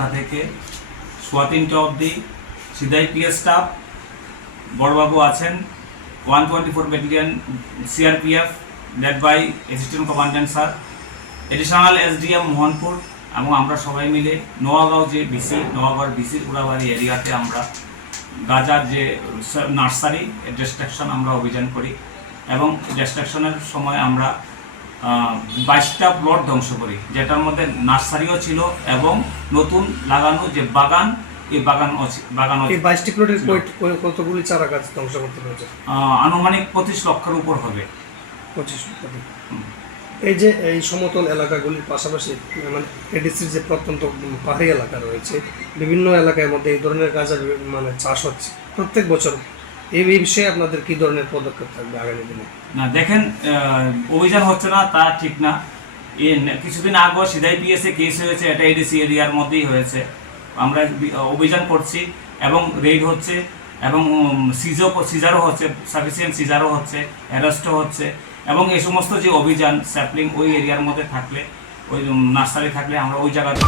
12টা থেকে 3:15 অবধি সিধাইপিএস স্টাফ বড়বাবু আছেন, 124 battalion CRPF led by assistant commandant sir, additional SDM Mohanpur এবং আমরা সবাই মিলে নোয়াগাঁও যে নোয়াগাঁওয়ের বিসির উড়াবাড়ি এরিয়াতে আমরা গাজার যে নার্সারি ডিস্ট্রাকশন আমরা অভিযান করি এবং ডিস্ট্রাকশনের সময় আমরা 22টা প্লট ধ্বংস করি, যেটার মধ্যে নার্সারিও ছিল এবং নতুন লাগানো যে বাগান, এই বাগান 22টি প্লটের কতগুলি চারা গাছ ধ্বংস করতে পেরেছে? আনুমানিক 25 লক্ষের উপর হবে। 25 লক্ষ। এই যে এই সমতল এলাকাগুলির পাশাপাশি মানে এডিসির যে প্রত্যন্ত পাহাড়ি এলাকা রয়েছে, বিভিন্ন এলাকার মধ্যে এই ধরনের গাছের মানে চাষ হচ্ছে প্রত্যেক বছর, এই বিষয়ে আপনাদের কি ধরনের পদক্ষেপ থাকবে আগামী দিনে? না দেখেন, অভিযান হচ্ছে না তা ঠিক না। কিছুদিন আগে সিধাইপিএসে কেস হয়েছে, এটা এডিসি এরিয়ার মধ্যেই হয়েছে। আমরা অভিযান করছি এবং রেড হচ্ছে এবং সিজারও হচ্ছে, সাফিসিয়েন্ট সিজারও হচ্ছে, অ্যারেস্টও হচ্ছে এবং এই সমস্ত যে অভিযান স্যাপলিং ওই এরিয়ার মধ্যে থাকলে, ওই নার্সারি থাকলে আমরা ওই জায়গাতে